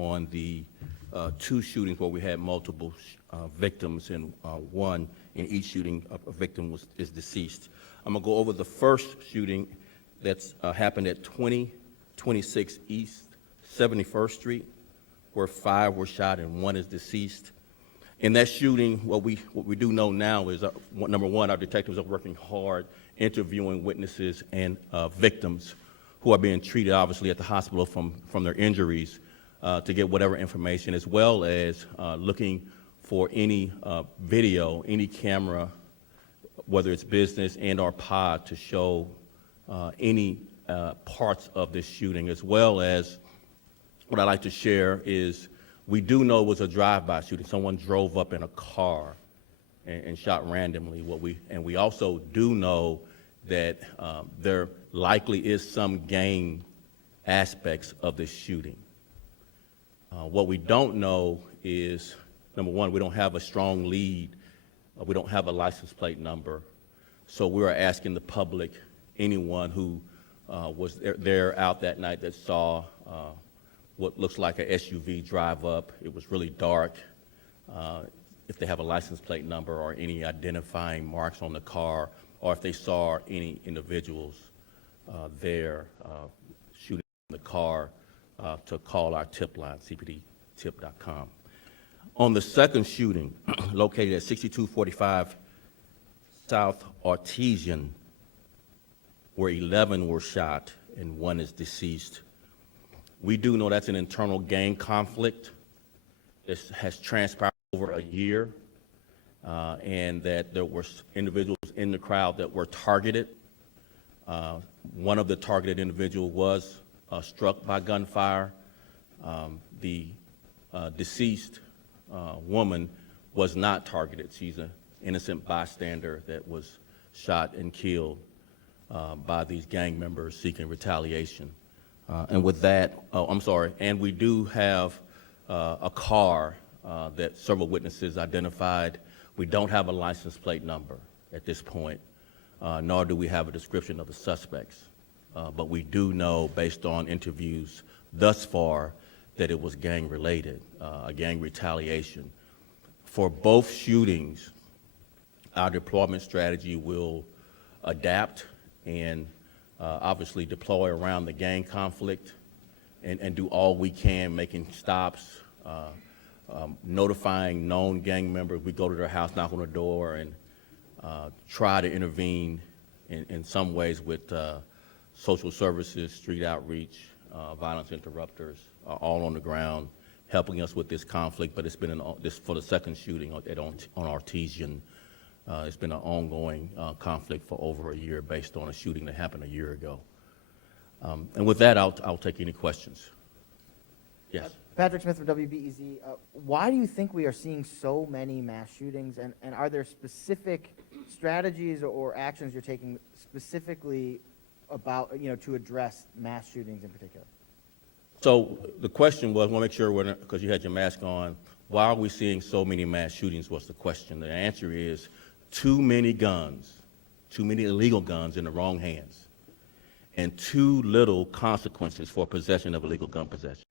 on the two shootings where we had multiple victims, and one in each shooting a victim is deceased. I'm gonna go over the first shooting that's happened at 2026 East 71st Street, where 5 were shot and 1 is deceased. In that shooting, what we do know now is, number one, our detectives are working hard interviewing witnesses and victims who are being treated, obviously, at the hospital from their injuries to get whatever information, as well as looking for any video, any camera, whether it's business and or pod, to show any parts of this shooting, as well as what I'd like to share is we do know it was a drive-by shooting. Someone drove up in a car and shot randomly. We also do know that there likely is some gang aspects of this shooting. What we don't know is, number one, we don't have a strong lead. We don't have a license plate number. So we're asking the public, anyone who was there out that night that saw what looks like a SUV drive up. It was really dark. If they have a license plate number or any identifying marks on the car, or if they saw any individuals there shooting in the car, to call our tip line, cpdtip.com. On the second shooting, located at 6245 South Artesian, where 11 were shot and 1 is deceased, we do know that's an internal gang conflict. This has transpired over a year, and that there were individuals in the crowd that were targeted. One of the targeted individuals was struck by gunfire. The deceased woman was not targeted. She's an innocent bystander that was shot and killed by these gang members seeking retaliation. And with that, and we do have a car that several witnesses identified. We don't have a license plate number at this point, nor do we have a description of the suspects. But we do know, based on interviews thus far, that it was gang-related, a gang retaliation. For both shootings, our deployment strategy will adapt and obviously deploy around the gang conflict and do all we can, making stops, notifying known gang members. We go to their house, knock on the door, and try to intervene in some ways with social services, street outreach, violence interrupters, all on the ground, helping us with this conflict. But it's been for the second shooting on Artesian. It's been an ongoing conflict for over a year based on a shooting that happened a year ago. And with that, I'll take any questions. Yes. Patrick Smith from WBEZ. Why do you think we are seeing so many mass shootings, and are there specific strategies or actions you're taking specifically about, to address mass shootings in particular? So the question was, I want to make sure, because you had your mask on, why are we seeing so many mass shootings was the question. The answer is too many guns, too many illegal guns in the wrong hands, and too little consequences for possession of illegal gun possession.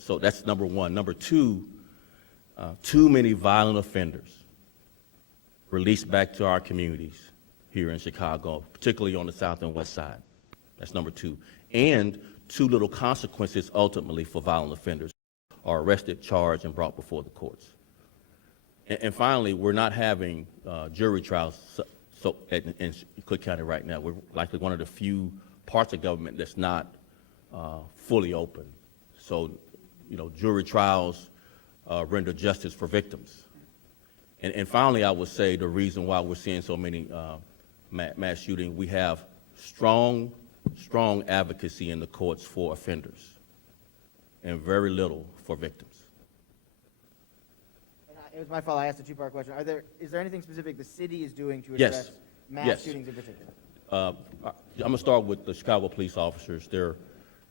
So that's number one. Number two, too many violent offenders released back to our communities here in Chicago, particularly on the south and west side. That's number two. And too little consequences ultimately for violent offenders are arrested, charged, and brought before the courts. And finally, we're not having jury trials in Cook County right now. We're likely one of the few parts of government that's not fully open. So, jury trials render justice for victims. And finally, I would say the reason why we're seeing so many mass shootings, we have strong advocacy in the courts for offenders and very little for victims. And it was my fault. I asked a two-part question. Is there anything specific the city is doing to address mass shootings in particular? I'm going to start with the Chicago police officers. They're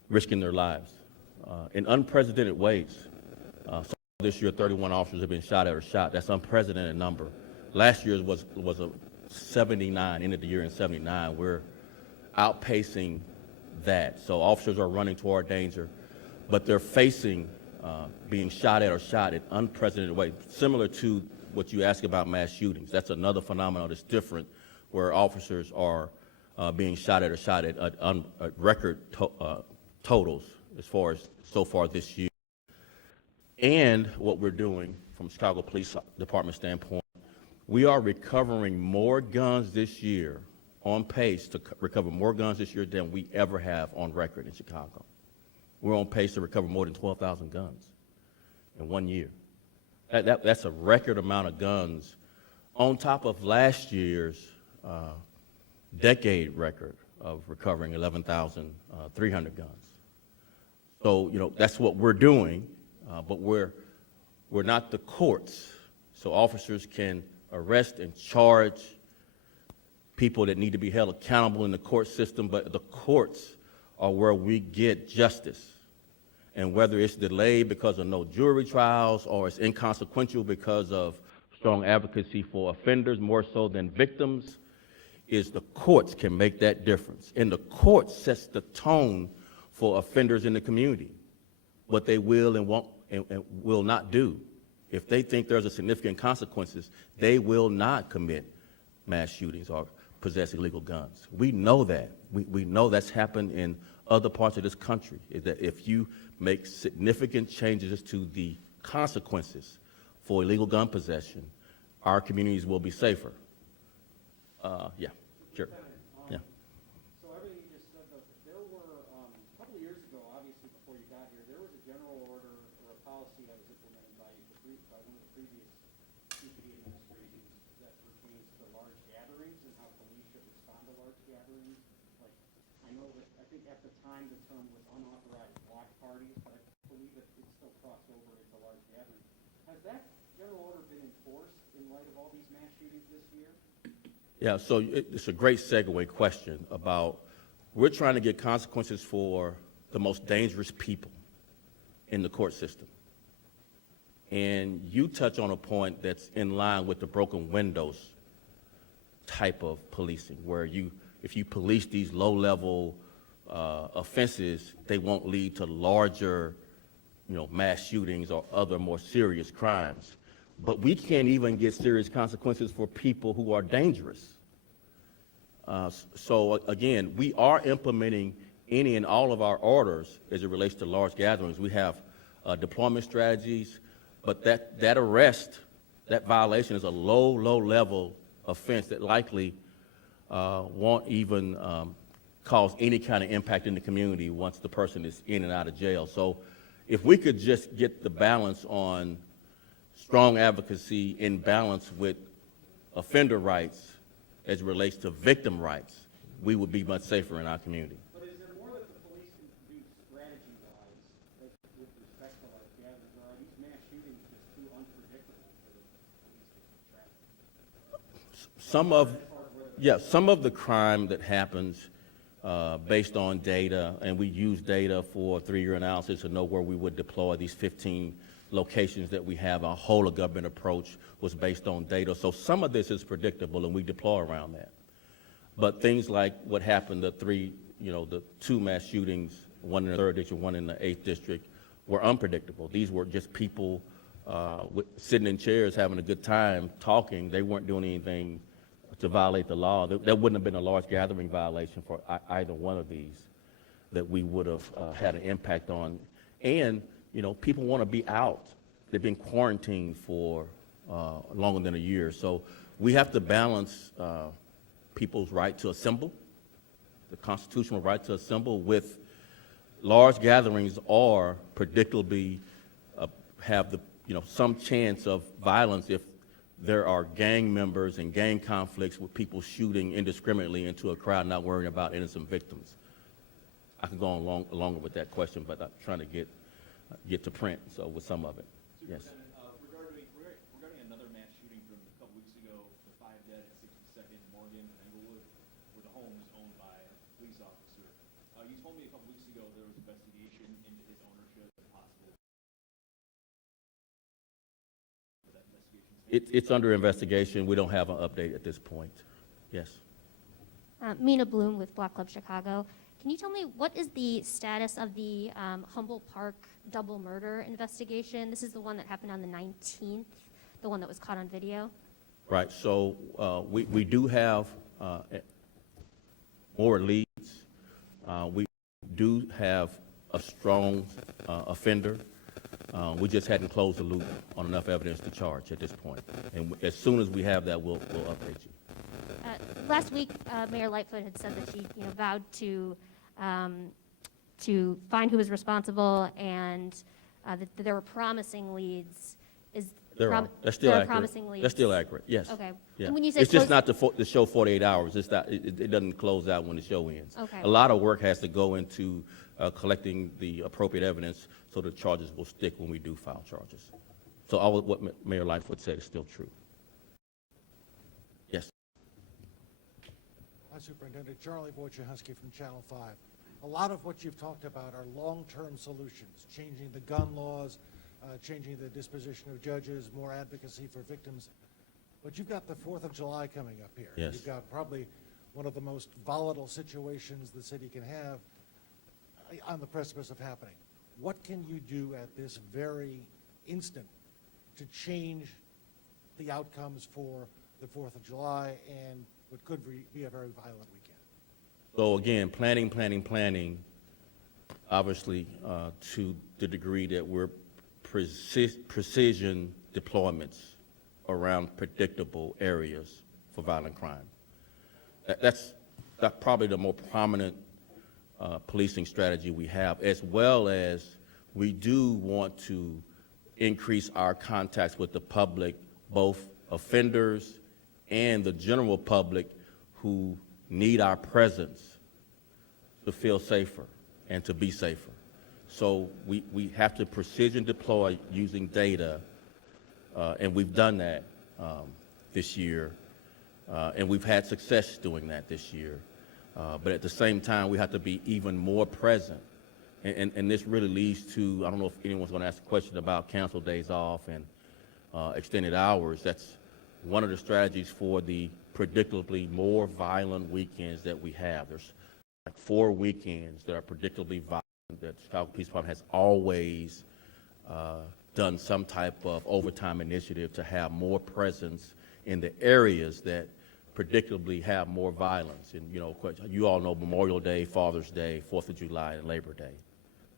risking their lives in unprecedented ways. So this year, 31 officers have been shot at or shot. That's an unprecedented number. Last year's was a 79, ended the year in 79. We're outpacing that. So officers are running toward danger. but they're facing being shot at or shot in unprecedented ways, similar to what you asked about mass shootings. That's another phenomenon that's different, where officers are being shot at or shot at record totals as far as so far this year. And what we're doing from Chicago Police Department standpoint, we are recovering more guns this year, on pace to recover more guns this year than we ever have on record in Chicago. We're on pace to recover more than 12,000 guns in 1 year. That's a record amount of guns on top of last year's decade record of recovering 11,300 guns. So, that's what we're doing, but we're not the courts. So officers can arrest and charge people that need to be held accountable in the court system, but the courts are where we get justice. And whether it's delayed because of no jury trials or it's inconsequential because of strong advocacy for offenders more so than victims, is the courts can make that difference. And the court sets the tone for offenders in the community, what they will and won't and will not do. If they think there's a significant consequences, they will not commit mass shootings or possess illegal guns. We know that. We know that's happened in other parts of this country, is that if you make significant changes to the consequences for illegal gun possession, our communities will be safer. Yeah, sure. Yeah. So everything you just said, though, there were, a couple of years ago, obviously before you got here, there was a general order or a policy that was implemented by one of the previous CPD administrations that pertains to large gatherings and how police should respond to large gatherings. Like, I know that, I think at the time the term was unauthorized block parties, but I believe that it still crossed over into large gatherings. Has that general order been enforced in light of all these mass shootings this year? Yeah, so it's a great segue question about, we're trying to get consequences for the most dangerous people in the court system. And you touch on a point that's in line with the broken windows type of policing, where if you police these low-level offenses, they won't lead to larger, mass shootings or other more serious crimes. But we can't even get serious consequences for people who are dangerous. So again, we are implementing any and all of our orders as it relates to large gatherings. We have deployment strategies, but that arrest, that violation is a low level offense that likely won't even cause any kind of impact in the community once the person is in and out of jail. So if we could just get the balance on strong advocacy in balance with offender rights as it relates to victim rights, we would be much safer in our community. But is there more that the police can do strategy-wise with respect to like gatherings, or are these mass shootings just too unpredictable for the police to keep track of? Some of the crime that happens based on data, and we use data for 3-year analysis to know where we would deploy these 15 locations that we have. Our whole of government approach was based on data. So some of this is predictable and we deploy around that. But things like what happened, the 2 mass shootings, one in the 3rd district, one in the 8th district, were unpredictable. These were just people sitting in chairs having a good time talking. They weren't doing anything to violate the law. There wouldn't have been a large gathering violation for either one of these that we would have had an impact on. And people want to be out. They've been quarantined for longer than a year. So we have to balance people's right to assemble, the constitutional right to assemble, with large gatherings or predictably have some chance of violence if there are gang members and gang conflicts with people shooting indiscriminately into a crowd, not worrying about innocent victims. I could go on longer with that question, but I'm trying to get to print, so with some of it. Yes. Regarding another mass shooting from a couple weeks ago, the 5 dead at 62nd Morgan and Englewood, where the home was owned by a police officer. You told me a couple weeks ago there was investigation into his ownership and possible. That investigation. It's under investigation. We don't have an update at this point. Yes. Mina Bloom with Block Club Chicago. Can you tell me what is the status of the Humboldt Park double murder investigation? This is the one that happened on the 19th, the one that was caught on video. Right, so we do have more leads. We do have a strong offender. We just hadn't closed the loop on enough evidence to charge at this point. And as soon as we have that, we'll update you. Last week, Mayor Lightfoot had said that she vowed to find who was responsible, and that there were promising leads. There are. That's still accurate. That's still accurate, yes. Okay. Yeah. And when you say It's just close- not the show 48 hours. It's not, it doesn't close out when the show ends. Okay. A lot of work has to go into collecting the appropriate evidence so the charges will stick when we do file charges. So all of what Mayor Lightfoot said is still true. Yes. Hi, Superintendent. Charlie Wojciechowski from Channel 5. A lot of what you've talked about are long-term solutions, changing the gun laws, changing the disposition of judges, more advocacy for victims. But you've got the 4th of July coming up here. Yes. You've got probably one of the most volatile situations the city can have on the precipice of happening. What can you do at this very instant to change the outcomes for the 4th of July and what could be a very violent weekend? So again, planning, obviously, to the degree that we're precision deployments around predictable areas for violent crime. That's probably the more prominent policing strategy we have, as well as we do want to increase our contacts with the public, both offenders and the general public who need our presence to feel safer and to be safer. So we have to precision deploy using data, and we've done that this year, and we've had success doing that this year. But at the same time, we have to be even more present. And this really leads to, I don't know if anyone's going to ask a question about cancel days off and extended hours. That's one of the strategies for the predictably more violent weekends that we have. There's like 4 weekends that are predictably violent that Chicago Police Department has always done some type of overtime initiative to have more presence in the areas that predictably have more violence. And you all know Memorial Day, Father's Day, 4th of July, and Labor Day.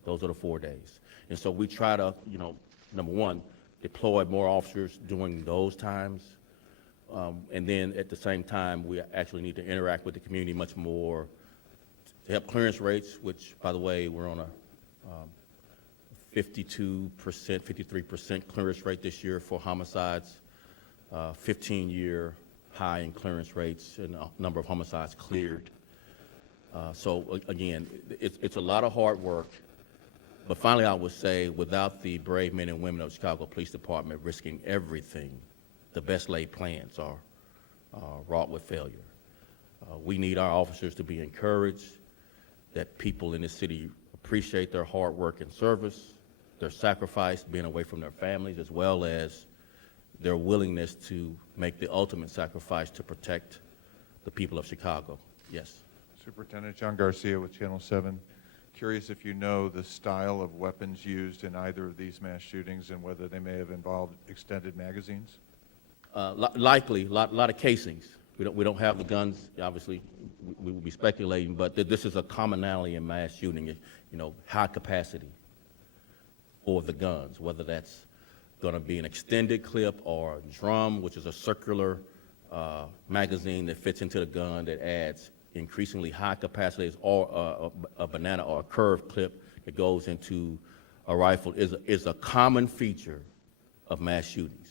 Those are the 4 days. And so we try to, number one, deploy more officers during those times. And then at the same time, we actually need to interact with the community much more to help clearance rates, which, by the way, we're on a 52%, 53% clearance rate this year for homicides, 15-year high in clearance rates and a number of homicides cleared. So again, it's a lot of hard work. But finally, I would say, without the brave men and women of the Chicago Police Department risking everything, the best laid plans are wrought with failure. We need our officers to be encouraged, that people in this city appreciate their hard work and service, their sacrifice, being away from their families, as well as their willingness to make the ultimate sacrifice to protect the people of Chicago. Yes. Superintendent John Garcia with Channel 7. Curious if you know the style of weapons used in either of these mass shootings and whether they may have involved extended magazines? Likely, a lot of casings. We don't have the guns. Obviously, we would be speculating, but this is a commonality in mass shooting. High capacity for the guns, whether that's going to be an extended clip or a drum, which is a circular magazine that fits into the gun that adds increasingly high capacities, or a banana or a curved clip that goes into a rifle is a common feature of mass shootings.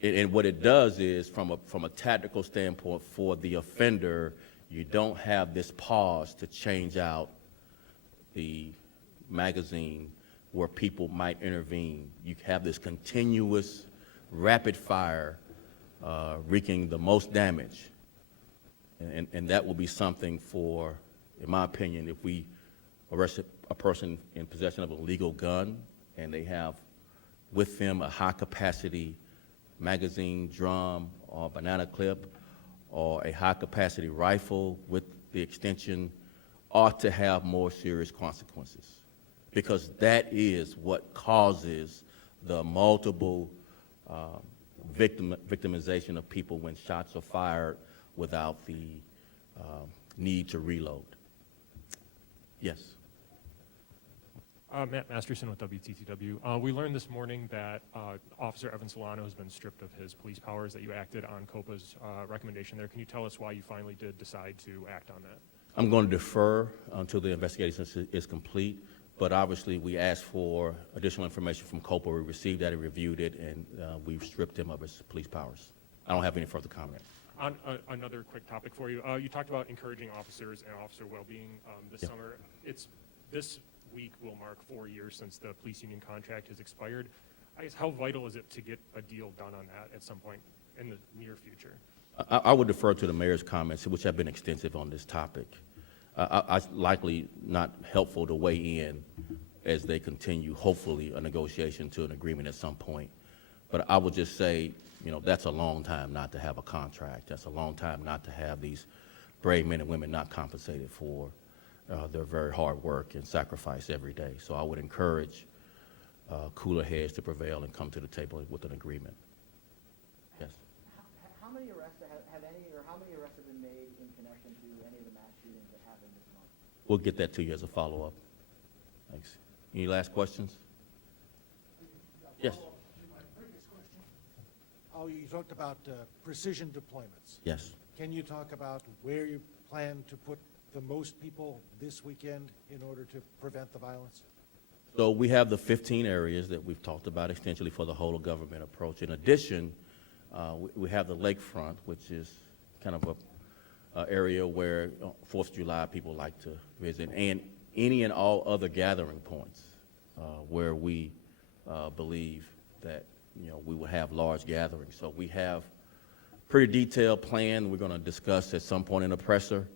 And what it does is, from a tactical standpoint for the offender, you don't have this pause to change out the magazine where people might intervene. You have this continuous rapid fire wreaking the most damage. And that will be something for, in my opinion, if we arrest a person in possession of a legal gun and they have with them a high capacity magazine, drum, or banana clip, or a high capacity rifle with the extension ought to have more serious consequences, because that is what causes the multiple victimization of people when shots are fired without the need to reload. Yes. Matt Masterson with WTTW. We learned this morning that Officer Evan Solano has been stripped of his police powers, that you acted on COPA's recommendation there. Can you tell us why you finally did decide to act on that? I'm going to defer until the investigation is complete, but obviously we asked for additional information from COPA. We received that and reviewed it, and we've stripped him of his police powers. I don't have any further comment. On another quick topic for you, you talked about encouraging officers and officer well-being this Yeah. summer. This week will mark 4 years since the police union contract has expired. I guess, how vital is it to get a deal done on that at some point in the near future? I would defer to the mayor's comments, which have been extensive on this topic. I likely not helpful to weigh in as they continue, hopefully, a negotiation to an agreement at some point. But I would just say, you know, that's a long time not to have a contract. That's a long time not to have these brave men and women not compensated for their very hard work and sacrifice every day. So I would encourage cooler heads to prevail and come to the table with an agreement. Yes. How many arrests have any, or how many arrests have been made in connection to any of the mass shootings that happened this month? We'll get that to you as a follow-up. Thanks. Any last questions? Yes. Oh, you talked about precision deployments. Yes. Can you talk about where you plan to put the most people this weekend in order to prevent the violence? So we have the 15 areas that we've talked about extensively for the whole of government approach. In addition, we have the lakefront, which is kind of a area where 4th of July people like to visit, and any and all other gathering points where we believe that, you know, we will have large gatherings. So we have pretty detailed plan we're going to discuss at some point in the presser.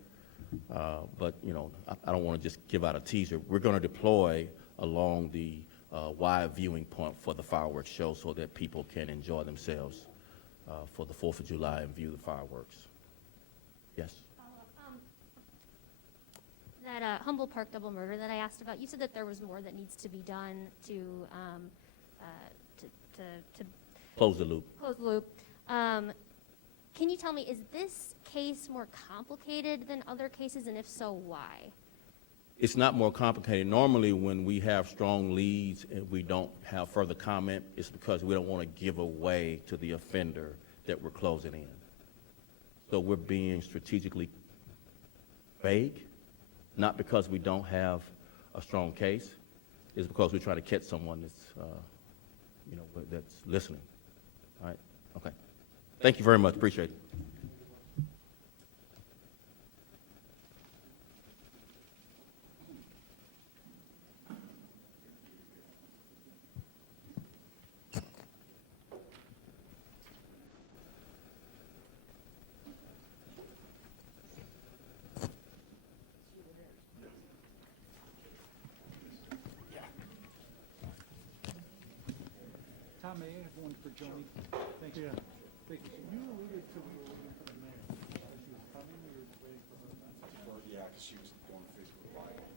But, you know, I don't want to just give out a teaser. We're going to deploy along the wide viewing point for the fireworks show so that people can enjoy themselves for the 4th of July and view the fireworks. Yes? That Humboldt Park double murder that I asked about, you said that there was more that needs to be done to Close the loop. close the loop. Can you tell me, is this case more complicated than other cases, and if so, why? It's not more complicated. Normally, when we have strong leads and we don't have further comment, it's because we don't want to give away to the offender that we're closing in. So we're being strategically vague, not because we don't have a strong case. It's because we're trying to catch someone that's, you know, that's listening. All right? Okay. Thank you very much. Appreciate it. Tom, may I have one for Joni? Thank you. Thank you. You alluded to we were waiting for the mayor. She was coming, we were waiting for her. Yeah, because she was going Facebook Live.